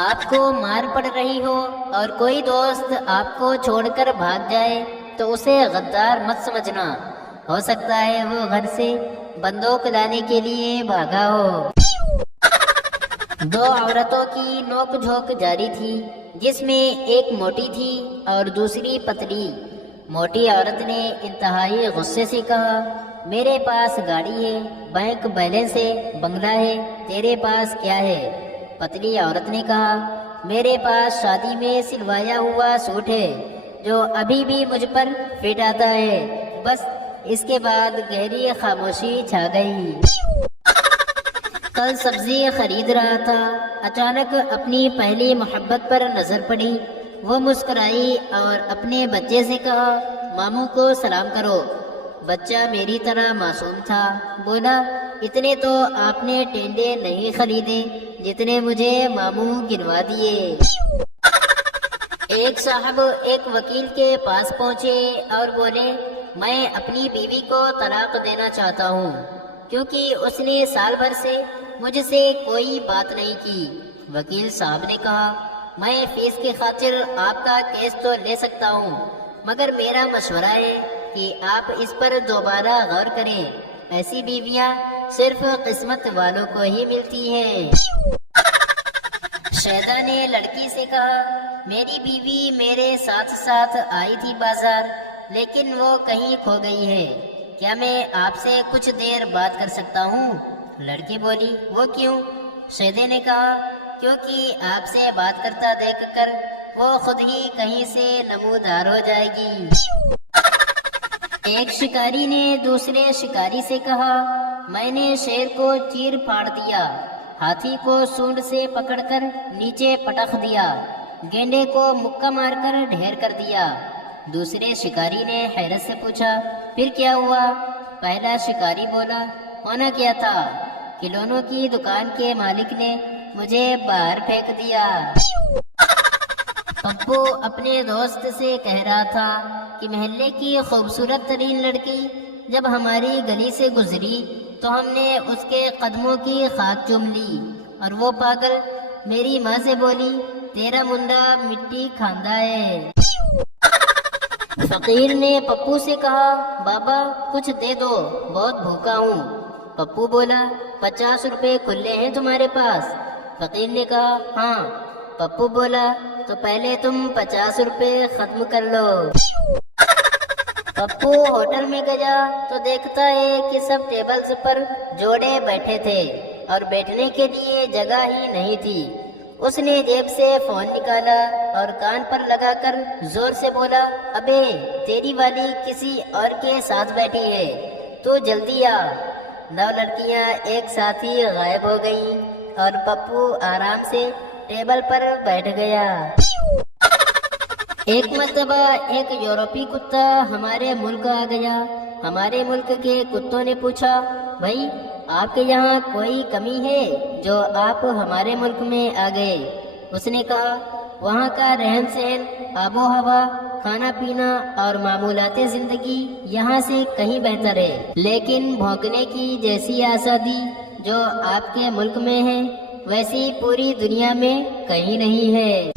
آپ کو مار پڑ رہی ہو اور کوئی دوست آپ کو چھوڑ کر بھاگ جائے تو اسے غدار مت سمجھنا، ہو سکتا ہے وہ گھر سے بندوق لانے کے لیے بھاگا ہو۔ دو عورتوں کی نوک جھوک جاری تھی، جس میں ایک موٹی تھی اور دوسری پتلی۔ موٹی عورت نے انتہائی غصے سے کہا، میرے پاس گاڑی ہے، بینک بیلنس ہے، بنگلہ ہے، تیرے پاس کیا ہے؟ پتلی عورت نے کہا، میرے پاس شادی میں سلوایا ہوا سوٹ ہے جو ابھی بھی مجھ پر فٹ آتا ہے، بس۔ اس کے بعد گہری خاموشی چھا گئی۔ کل سبزی خرید رہا تھا، اچانک اپنی پہلی محبت پر نظر پڑی۔ وہ مسکرائی اور اپنے بچے سے کہا، ماموں کو سلام کرو۔ بچہ میری طرح معصوم تھا، بولا، اتنے تو آپ نے ٹینڈے نہیں خریدے جتنے مجھے ماموں گنوا دیے۔ ایک صاحب ایک وکیل کے پاس پہنچے اور بولے، میں اپنی بیوی کو طلاق دینا چاہتا ہوں کیونکہ اس نے سال بھر سے مجھ سے کوئی بات نہیں کی۔ وکیل صاحب نے کہا، میں فیس کی خاطر آپ کا کیس تو لے سکتا ہوں، مگر میرا مشورہ ہے کہ آپ اس پر دوبارہ غور کریں، ایسی بیویاں صرف قسمت والوں کو ہی ملتی ہیں۔ شہدا نے لڑکی سے کہا، میری بیوی میرے ساتھ ساتھ آئی تھی بازار، لیکن وہ کہیں کھو گئی ہے، کیا میں آپ سے کچھ دیر بات کر سکتا ہوں؟ لڑکی بولی، وہ کیوں؟ شہدے نے کہا، کیونکہ آپ سے بات کرتا دیکھ کر وہ خود ہی کہیں سے نمودار ہو جائے گی۔ ایک شکاری نے دوسرے شکاری سے کہا، میں نے شیر کو چیر پھاڑ دیا، ہاتھی کو سونڈ سے پکڑ کر نیچے پٹخ دیا، گینڈے کو مکہ مار کر ڈھیر کر دیا۔ دوسرے شکاری نے حیرت سے پوچھا، پھر کیا ہوا؟ پہلا شکاری بولا، ہونا کیا تھا، کھلونوں کی دکان کے مالک نے مجھے باہر پھینک دیا۔ پپو اپنے دوست سے کہہ رہا تھا کہ محلے کی خوبصورت ترین لڑکی جب ہماری گلی سے گزری تو ہم نے اس کے قدموں کی خاک چوم لی، اور وہ پاگل میری ماں سے بولی، تیرا منڈا مٹی کھاندا ہے۔ فقیر نے پپو سے کہا، بابا کچھ دے دو، بہت بھوکا ہوں۔ پپو بولا، 50 روپے کھلے ہیں تمہارے پاس؟ فقیر نے کہا، ہاں۔ پپو بولا، تو پہلے تم 50 روپے ختم کر لو۔ پپو ہوٹل میں گیا تو دیکھتا ہے کہ سب ٹیبلز پر جوڑے بیٹھے تھے اور بیٹھنے کے لیے جگہ ہی نہیں تھی۔ اس نے جیب سے فون نکالا اور کان پر لگا کر زور سے بولا، ابے تیری والی کسی اور کے ساتھ بیٹھی ہے، تو جلدی آ۔ 9 لڑکیاں ایک ساتھ ہی غائب ہو گئیں اور پپو آرام سے ٹیبل پر بیٹھ گیا۔ ایک مرتبہ ایک یورپی کتا ہمارے ملک آ گیا۔ ہمارے ملک کے کتوں نے پوچھا، بھائی آپ کے یہاں کوئی کمی ہے جو آپ ہمارے ملک میں آ گئے؟ اس نے کہا، وہاں کا رہن سہن، آب و ہوا، کھانا پینا اور معمولات زندگی یہاں سے کہیں بہتر ہے، لیکن بھونکنے کی جیسی آزادی جو آپ کے ملک میں ہے ویسی پوری دنیا میں کہیں نہیں ہے۔